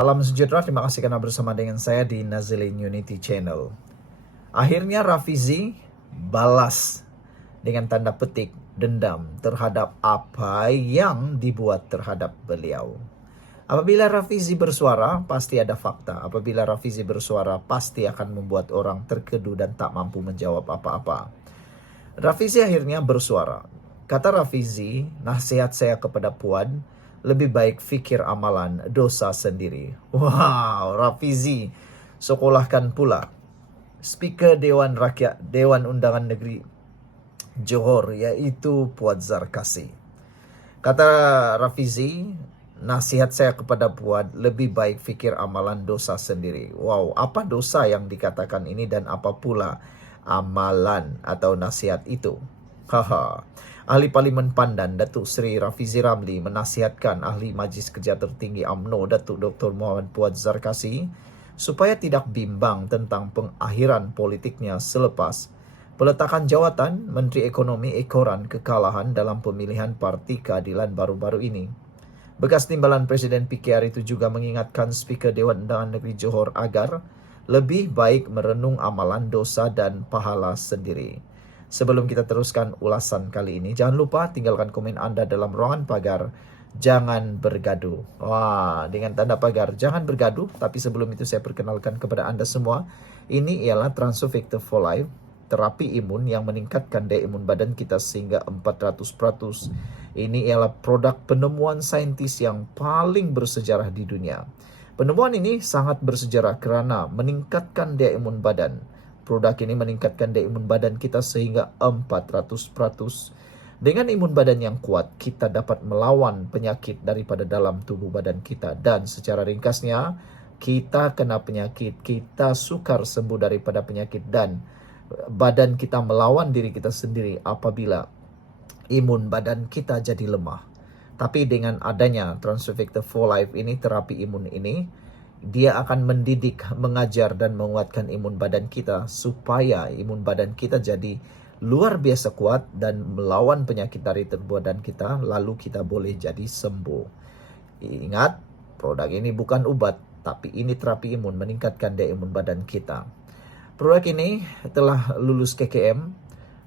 Salam sejahtera, terima kasih karena bersama dengan saya di Nazilin Unity Channel. Akhirnya Rafizi balas dengan tanda petik dendam terhadap apa yang dibuat terhadap beliau. Apabila Rafizi bersuara, pasti ada fakta. Apabila Rafizi bersuara, pasti akan membuat orang terkedu dan tak mampu menjawab apa-apa. Rafizi akhirnya bersuara. Kata Rafizi, nasihat saya kepada Puan, lebih baik fikir amalan dosa sendiri. Wow, Rafizi sekolahkan pula Speaker Dewan Rakyat Dewan Undangan Negeri Johor, yaitu Puan Zarkasi. Kata Rafizi, nasihat saya kepada Puan, lebih baik fikir amalan dosa sendiri. Wow, apa dosa yang dikatakan ini dan apa pula amalan atau nasihat itu? Haha. Ahli Parlimen Pandan Datuk Seri Rafizi Ramli menasihatkan Ahli Majlis Kerja Tertinggi UMNO Datuk Dr. Muhammad Puan Zarkasi supaya tidak bimbang tentang pengakhiran politiknya selepas peletakan jawatan Menteri Ekonomi ekoran kekalahan dalam pemilihan Parti Keadilan baru-baru ini. Bekas timbalan Presiden PKR itu juga mengingatkan Speaker Dewan Undangan Negeri Johor agar lebih baik merenung amalan dosa dan pahala sendiri. Sebelum kita teruskan ulasan kali ini, jangan lupa tinggalkan komen Anda dalam ruangan pagar. Jangan bergaduh. Wah, dengan tanda pagar, jangan bergaduh. Tapi sebelum itu saya perkenalkan kepada Anda semua. Ini ialah Transovector for Life, terapi imun yang meningkatkan daya imun badan kita sehingga 400%. Ini ialah produk penemuan saintis yang paling bersejarah di dunia. Penemuan ini sangat bersejarah kerana meningkatkan daya imun badan. Produk ini meningkatkan daya imun badan kita sehingga 400%. Dengan imun badan yang kuat, kita dapat melawan penyakit daripada dalam tubuh badan kita. Dan secara ringkasnya, kita kena penyakit, kita sukar sembuh daripada penyakit dan badan kita melawan diri kita sendiri apabila imun badan kita jadi lemah. Tapi dengan adanya Transovector for Life ini, terapi imun ini, dia akan mendidik, mengajar dan menguatkan imun badan kita supaya imun badan kita jadi luar biasa kuat dan melawan penyakit dari tubuh badan kita, lalu kita boleh jadi sembuh. Ingat, produk ini bukan obat, tapi ini terapi imun meningkatkan daya imun badan kita. Produk ini telah lulus KKM,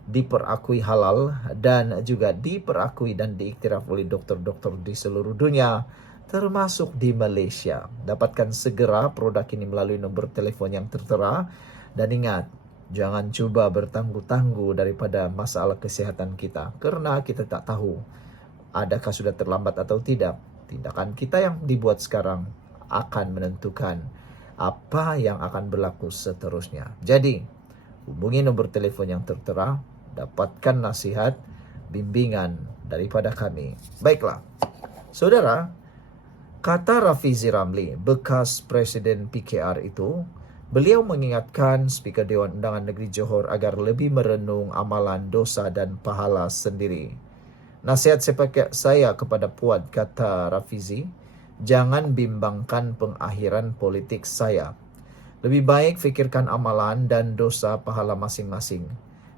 diperakui halal dan juga diperakui dan diiktiraf oleh dokter-dokter di seluruh dunia, termasuk di Malaysia. Dapatkan segera produk ini melalui nombor telefon yang tertera. Dan ingat, jangan cuba bertangguh-tangguh daripada masalah kesehatan kita, karena kita tak tahu adakah sudah terlambat atau tidak. Tindakan kita yang dibuat sekarang akan menentukan apa yang akan berlaku seterusnya. Jadi, hubungi nombor telepon yang tertera, dapatkan nasihat, bimbingan daripada kami. Baiklah, saudara, kata Rafizi Ramli, bekas Presiden PKR itu, beliau mengingatkan Speaker Dewan Undangan Negeri Johor agar lebih merenung amalan dosa dan pahala sendiri. Nasihat saya kepada Puan, kata Rafizi, jangan bimbangkan pengakhiran politik saya. Lebih baik fikirkan amalan dan dosa pahala masing-masing.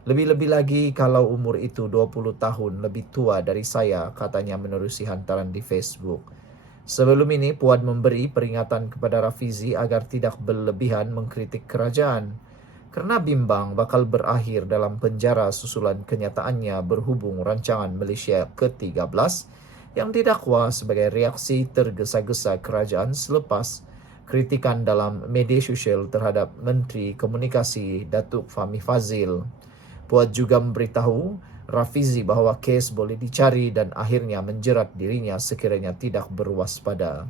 Lebih-lebih lagi kalau umur itu 20 tahun lebih tua dari saya, katanya menerusi hantaran di Facebook. Sebelum ini, Puan memberi peringatan kepada Rafizi agar tidak berlebihan mengkritik kerajaan, kerana bimbang bakal berakhir dalam penjara susulan kenyataannya berhubung rancangan Malaysia ke-13 yang didakwa sebagai reaksi tergesa-gesa kerajaan selepas kritikan dalam media sosial terhadap Menteri Komunikasi Datuk Fahmi Fadzil. Puan juga memberitahu Rafizi bahawa kes boleh dicari dan akhirnya menjerat dirinya sekiranya tidak berwaspada.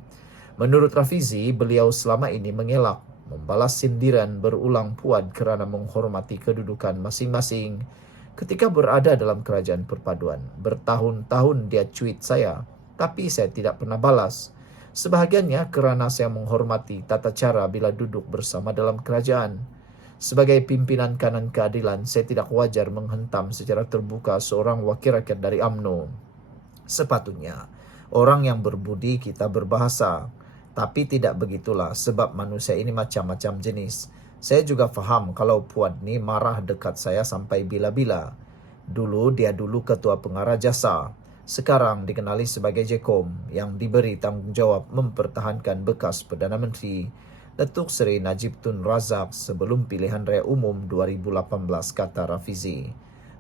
Menurut Rafizi, beliau selama ini mengelak membalas sindiran berulang Puan kerana menghormati kedudukan masing-masing ketika berada dalam kerajaan perpaduan. Bertahun-tahun dia tweet saya, tapi saya tidak pernah balas. Sebahagiannya kerana saya menghormati tata cara bila duduk bersama dalam kerajaan. Sebagai pimpinan kanan keadilan, saya tidak wajar menghentam secara terbuka seorang wakil rakyat dari UMNO. Sepatutnya, orang yang berbudi kita berbahasa. Tapi tidak begitulah sebab manusia ini macam-macam jenis. Saya juga faham kalau Puan ni marah dekat saya sampai bila-bila. Dulu dia ketua pengarah jasa. sekarang dikenali sebagai Jekom, yang diberi tanggung jawab mempertahankan bekas Perdana Menteri Datuk Seri Najib Tun Razak sebelum pilihan raya umum 2018, kata Rafizi.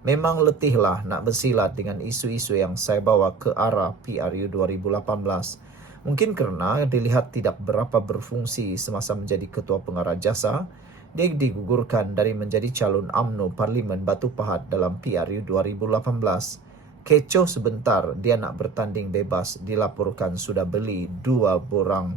Memang letihlah nak bersilat dengan isu-isu yang saya bawa ke arah PRU 2018. Mungkin kerana dilihat tidak berapa berfungsi semasa menjadi Ketua Pengarah Jasa, dia digugurkan dari menjadi calon UMNO Parlimen Batu Pahat dalam PRU 2018. Kecoh sebentar, dia nak bertanding bebas, dilaporkan sudah beli 2 borang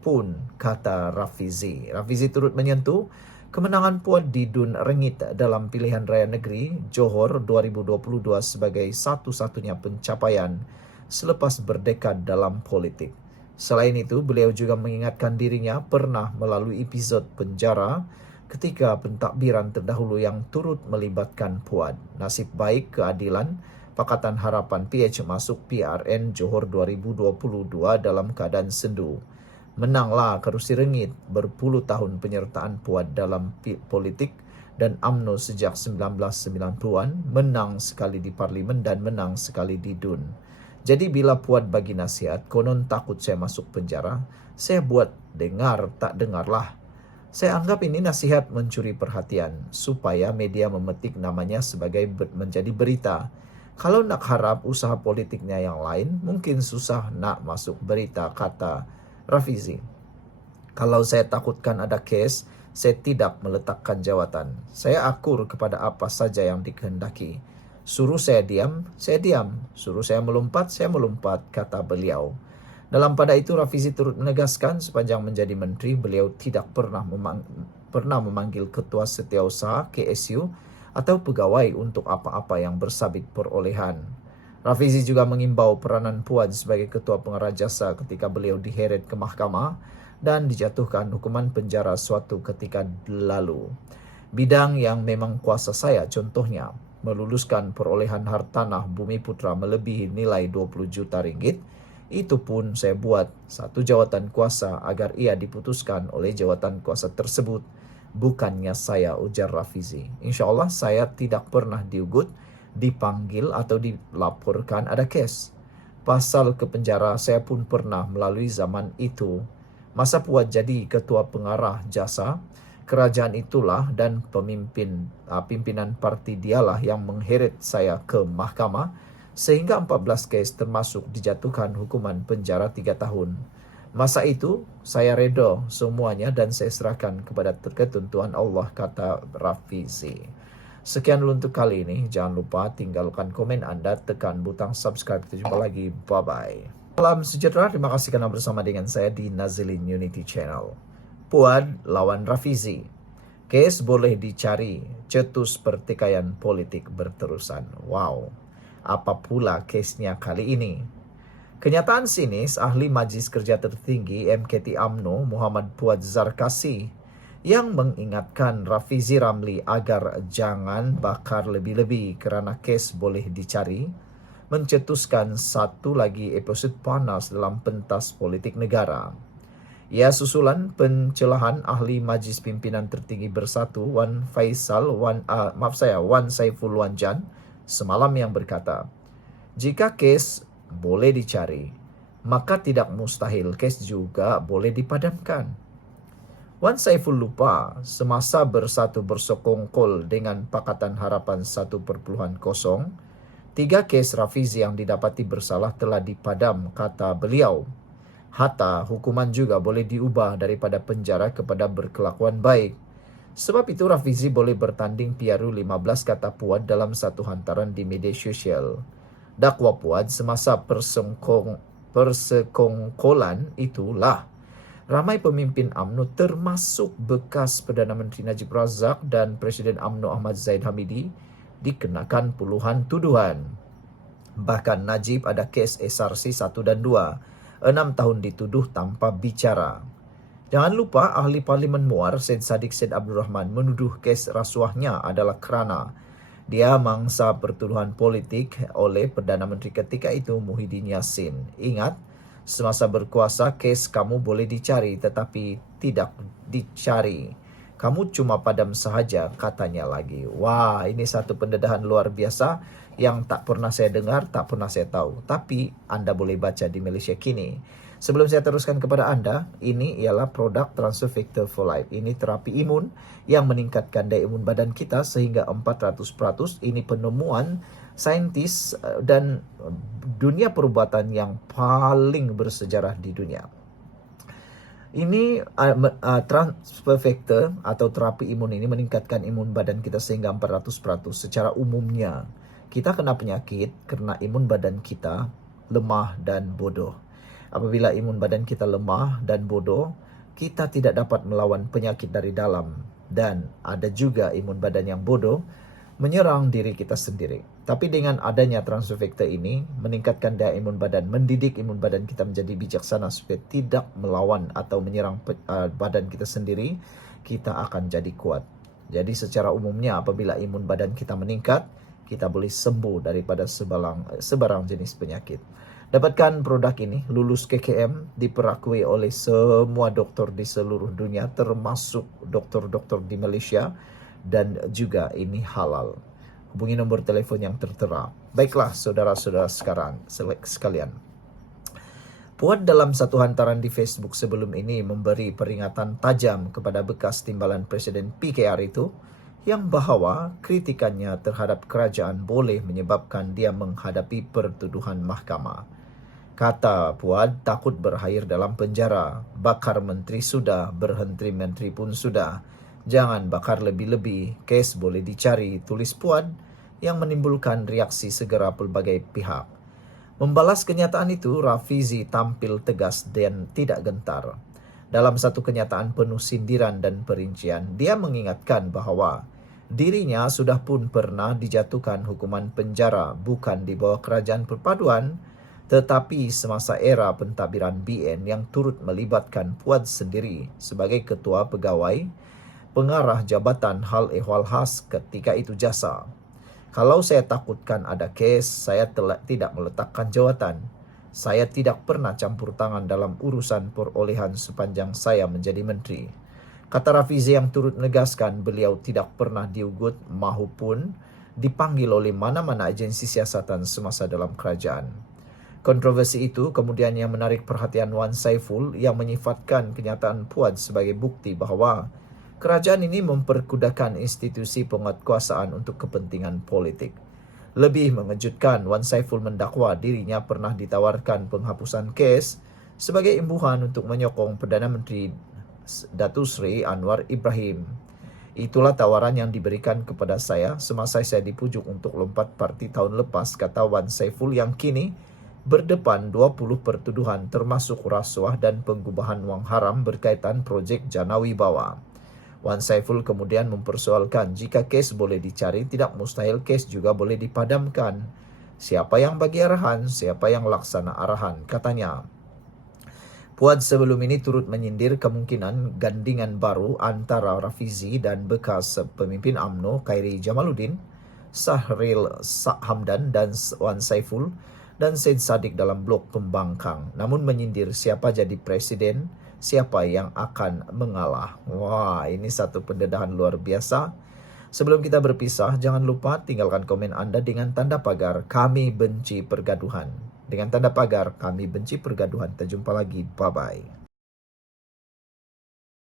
pun, kata Rafizi. Rafizi turut menyentuh kemenangan Puan di Dun Rengit dalam pilihan raya negeri Johor 2022 sebagai satu-satunya pencapaian selepas berdekad dalam politik. Selain itu, beliau juga mengingatkan dirinya pernah melalui episod penjara ketika pentadbiran terdahulu yang turut melibatkan Puan. Nasib baik keadilan Pakatan Harapan PH masuk PRN Johor 2022 dalam keadaan sendu. Menanglah kerusi Rengit, berpuluh tahun penyertaan Puan dalam politik dan UMNO sejak 1990-an, menang sekali di Parlimen dan menang sekali di DUN. Jadi bila Puan bagi nasihat, konon takut saya masuk penjara, saya buat dengar tak dengarlah. Saya anggap ini nasihat mencuri perhatian, supaya media memetik namanya sebagai menjadi berita. Kalau nak harap usaha politiknya yang lain, mungkin susah nak masuk berita, kata Rafizi. Kalau saya takutkan ada kes, saya tidak meletakkan jawatan. Saya akur kepada apa saja yang dikehendaki. Suruh saya diam, Suruh saya melompat, kata beliau. Dalam pada itu, Rafizi turut menegaskan sepanjang menjadi menteri, beliau tidak pernah memanggil Ketua Setiausaha KSU atau pegawai untuk apa-apa yang bersabit perolehan. Rafizi juga mengimbau peranan Puan sebagai Ketua Pengarah Jasa ketika beliau diheret ke mahkamah dan dijatuhkan hukuman penjara suatu ketika lalu. Bidang yang memang kuasa saya, contohnya meluluskan perolehan hartanah Bumi Putra melebihi nilai 20 juta ringgit, itu pun saya buat satu jawatan kuasa agar ia diputuskan oleh jawatan kuasa tersebut, bukannya saya, ujar Rafizi. InsyaAllah saya tidak pernah diugut, dipanggil atau dilaporkan ada kes. Pasal ke penjara saya pun pernah melalui zaman itu. Masa Puan jadi Ketua Pengarah Jasa, kerajaan itulah dan pimpinan parti dialah yang mengheret saya ke mahkamah sehingga 14 kes termasuk dijatuhkan hukuman penjara 3 tahun. Masa itu saya reda semuanya dan saya serahkan kepada ketentuan Allah, kata Rafizi. Sekian dulu untuk kali ini. Jangan lupa tinggalkan komen anda, tekan butang subscribe. Kita jumpa lagi. Bye-bye. Salam sejahtera. Terima kasih karena bersama dengan saya di Nazilin Unity Channel. Puan lawan Rafizi. Kes boleh dicari, cetus pertikaian politik berterusan. Wow, apa pula kesnya kali ini? Kenyataan sinis ahli Majlis Kerja Tertinggi MKT UMNO Muhammad Puad Zarkasi yang mengingatkan Rafizi Ramli agar jangan bakar lebih-lebih kerana kes boleh dicari, mencetuskan satu lagi episod panas dalam pentas politik negara. Ia susulan pencelahan ahli Majlis Pimpinan Tertinggi Bersatu Wan Saiful Wanjan semalam yang berkata, jika kes boleh dicari, maka tidak mustahil kes juga boleh dipadamkan. Wan Saiful lupa semasa Bersatu bersekongkol dengan Pakatan Harapan 1.0, 3 kes Rafizi yang didapati bersalah telah dipadam, kata beliau. Hatta hukuman juga boleh diubah daripada penjara kepada berkelakuan baik. Sebab itu Rafizi boleh bertanding PRU 15, kata Puan dalam satu hantaran di media sosial. Dakwa Puan semasa persekongkolan itulah ramai pemimpin UMNO termasuk bekas Perdana Menteri Najib Razak dan Presiden UMNO Ahmad Zaid Hamidi dikenakan puluhan tuduhan. Bahkan Najib ada kes SRC 1 dan 2. 6 tahun dituduh tanpa bicara. Jangan lupa ahli Parlimen Muar Syed Saddiq Syed Abdul Rahman menuduh kes rasuahnya adalah kerana dia mangsa pertuduhan politik oleh Perdana Menteri ketika itu Muhyiddin Yassin. Ingat, semasa berkuasa kes kamu boleh dicari tetapi tidak dicari. Kamu cuma padam sahaja, katanya lagi. Wah, ini satu pendedahan luar biasa yang tak pernah saya dengar, tak pernah saya tahu. Tapi Anda boleh baca di Malaysia Kini. Sebelum saya teruskan kepada Anda, ini ialah produk Transfer Factor for Life. Ini terapi imun yang meningkatkan daya imun badan kita sehingga 400%. Ini penemuan saintis dan dunia perubatan yang paling bersejarah di dunia. Ini transfer factor atau terapi imun ini meningkatkan imun badan kita sehingga 400%. Secara umumnya, kita kena penyakit karena imun badan kita lemah dan bodoh. Apabila imun badan kita lemah dan bodoh, kita tidak dapat melawan penyakit dari dalam. Dan ada juga imun badan yang bodoh menyerang diri kita sendiri. Tapi dengan adanya transfer factor ini, meningkatkan daya imun badan, mendidik imun badan kita menjadi bijaksana supaya tidak melawan atau menyerang badan kita sendiri, kita akan jadi kuat. Jadi secara umumnya apabila imun badan kita meningkat, kita boleh sembuh daripada sebarang jenis penyakit. Dapatkan produk ini, lulus KKM, diperakui oleh semua doktor di seluruh dunia, termasuk doktor-doktor di Malaysia, dan juga ini halal. Hubungi nombor telefon yang tertera. Baiklah saudara-saudara sekalian. Puad dalam satu hantaran di Facebook sebelum ini memberi peringatan tajam kepada bekas timbalan Presiden PKR itu, yang bahawa kritikannya terhadap kerajaan boleh menyebabkan dia menghadapi pertuduhan mahkamah. Kata Puad, takut berakhir dalam penjara. Bakar menteri sudah, berhenti menteri pun sudah. Jangan bakar lebih-lebih, kes boleh dicari, tulis Puad yang menimbulkan reaksi segera pelbagai pihak. Membalas kenyataan itu, Rafizi tampil tegas dan tidak gentar. Dalam satu kenyataan penuh sindiran dan perincian, dia mengingatkan bahawa dirinya sudah pun pernah dijatuhkan hukuman penjara bukan di bawah kerajaan perpaduan, tetapi semasa era pentadbiran BN yang turut melibatkan Puad sendiri sebagai ketua pegawai pengarah Jabatan Hal Ehwal Khas ketika itu jasa. Kalau saya takutkan ada kes, saya tidak meletakkan jawatan. Saya tidak pernah campur tangan dalam urusan perolehan sepanjang saya menjadi menteri. Kata Rafizi yang turut menegaskan beliau tidak pernah diugut maupun dipanggil oleh mana-mana agensi siasatan semasa dalam kerajaan. Kontroversi itu kemudian yang menarik perhatian Wan Saiful yang menyifatkan kenyataan Puad sebagai bukti bahawa kerajaan ini memperkudakan institusi penguatkuasaan untuk kepentingan politik. Lebih mengejutkan, Wan Saiful mendakwa dirinya pernah ditawarkan penghapusan kes sebagai imbuhan untuk menyokong Perdana Menteri Datuk Seri Anwar Ibrahim. Itulah tawaran yang diberikan kepada saya semasa saya dipujuk untuk lompat parti tahun lepas, kata Wan Saiful yang kini berdepan 20 pertuduhan termasuk rasuah dan pengubahan wang haram berkaitan projek Jana Wibawa. Wan Saiful kemudian mempersoalkan jika kes boleh dicari, tidak mustahil kes juga boleh dipadamkan. Siapa yang bagi arahan, siapa yang laksana arahan, katanya. Puad sebelum ini turut menyindir kemungkinan gandingan baru antara Rafizi dan bekas pemimpin UMNO Khairi Jamaluddin, Sahril Hamdan dan Wan Saiful dan Syed Saddiq dalam blok pembangkang. Namun menyindir siapa jadi presiden, siapa yang akan mengalah. Wah, ini satu pendedahan luar biasa. Sebelum kita berpisah, jangan lupa tinggalkan komen Anda dengan tanda pagar kami benci pergaduhan. Dengan tanda pagar kami benci pergaduhan. Kita jumpa lagi. Bye-bye.